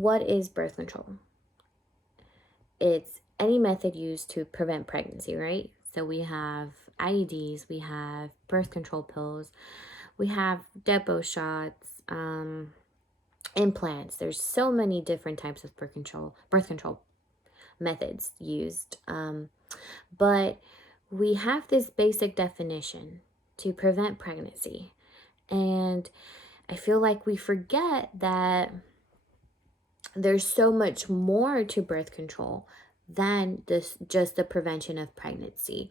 what is birth control? It's any method used to prevent pregnancy, right? So we have IEDs, we have birth control pills, we have depot shots, implants. There's so many different types of birth control methods used. But we have this basic definition to prevent pregnancy. And I feel like we forget that there's so much more to birth control than this just the prevention of pregnancy.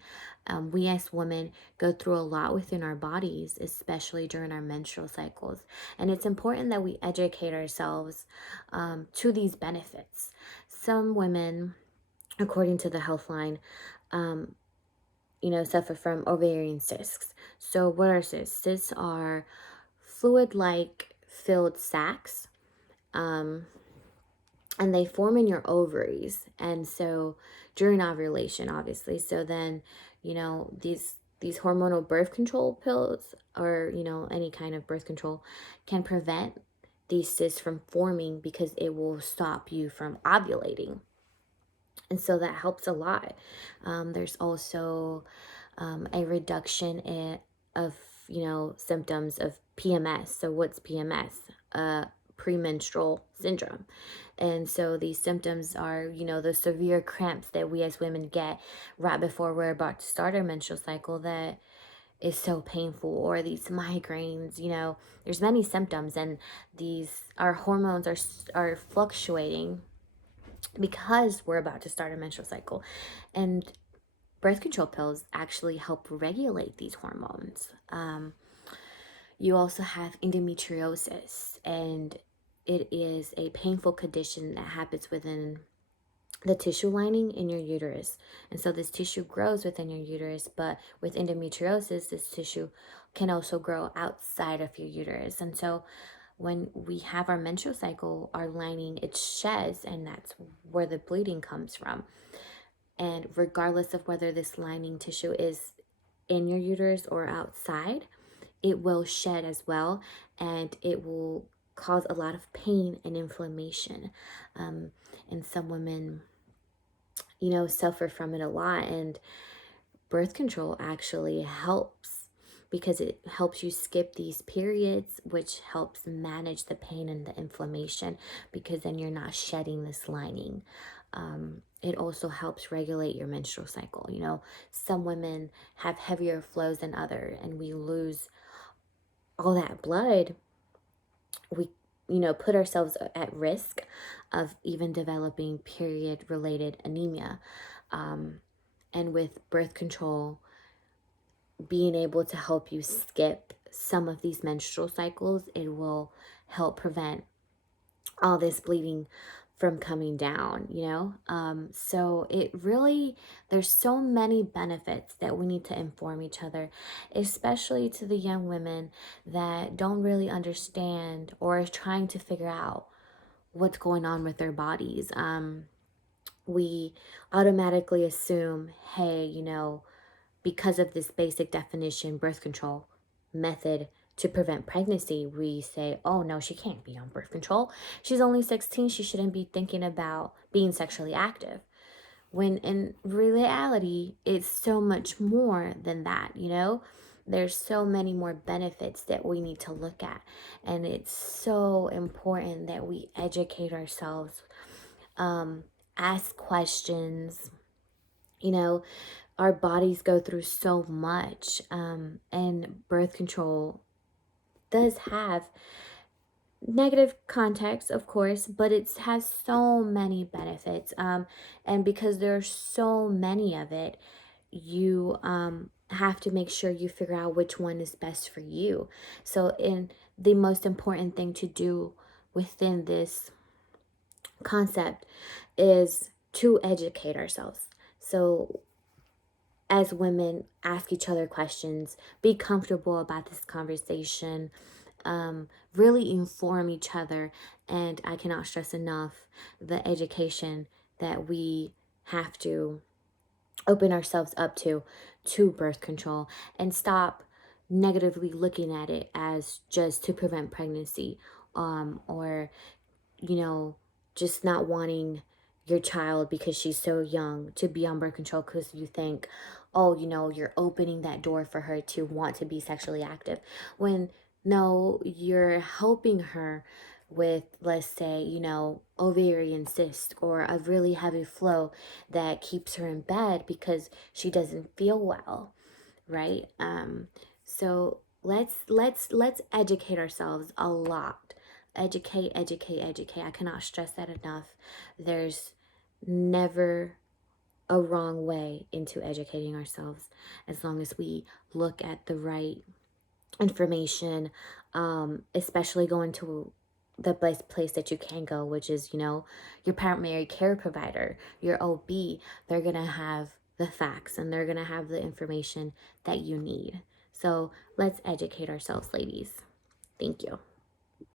We as women go through a lot within our bodies, especially during our menstrual cycles, and it's important that we educate ourselves to these benefits. Some women, according to the Healthline, suffer from ovarian cysts. So what are cysts? Cysts are fluid-like filled sacs, and they form in your ovaries. And so during ovulation, obviously. So then, these hormonal birth control pills, or, any kind of birth control, can prevent these cysts from forming because it will stop you from ovulating. And so that helps a lot. There's also a reduction of, symptoms of PMS. So what's PMS? Premenstrual syndrome. And so these symptoms are, the severe cramps that we as women get right before we're about to start our menstrual cycle that is so painful, or these migraines. There's many symptoms, and our hormones are fluctuating because we're about to start a menstrual cycle. And birth control pills actually help regulate these hormones. You also have endometriosis, and it is a painful condition that happens within the tissue lining in your uterus. And so this tissue grows within your uterus, but with endometriosis, this tissue can also grow outside of your uterus. And so when we have our menstrual cycle, our lining, it sheds, and that's where the bleeding comes from. And regardless of whether this lining tissue is in your uterus or outside, it will shed as well, and it will cause a lot of pain and inflammation. And some women, suffer from it a lot. And birth control actually helps because it helps you skip these periods, which helps manage the pain and the inflammation, because then you're not shedding this lining. It also helps regulate your menstrual cycle. Some women have heavier flows than others, and we lose all that blood. We put ourselves at risk of even developing period related anemia. And with birth control being able to help you skip some of these menstrual cycles, it will help prevent all this bleeding from coming down. So it really, there's so many benefits that we need to inform each other, especially to the young women that don't really understand or is trying to figure out what's going on with their bodies. We automatically assume, hey, because of this basic definition, birth control method to prevent pregnancy, we say, oh no, she can't be on birth control. She's only 16. She shouldn't be thinking about being sexually active. When in reality, it's so much more than that, There's so many more benefits that we need to look at. And it's so important that we educate ourselves, ask questions. Our bodies go through so much, and birth control does have negative context, of course, but it has so many benefits, and because there's so many of it, you have to make sure you figure out which one is best for you. So the most important thing to do within this concept is to educate ourselves. So as women, ask each other questions, be comfortable about this conversation, really inform each other. And I cannot stress enough the education that we have to open ourselves up to birth control, and stop negatively looking at it as just to prevent pregnancy, or just not wanting your child because she's so young to be on birth control because you think, oh, you know, you're opening that door for her to want to be sexually active. When no, you're helping her with, let's say, you know, ovarian cyst or a really heavy flow that keeps her in bed because she doesn't feel well, right? So let's educate ourselves a lot. Educate, educate, educate. I cannot stress that enough. There's never a wrong way into educating ourselves as long as we look at the right information, especially going to the best place that you can go, which is, you know, your primary care provider, your OB. They're going to have the facts and they're going to have the information that you need. So let's educate ourselves, ladies. Thank you.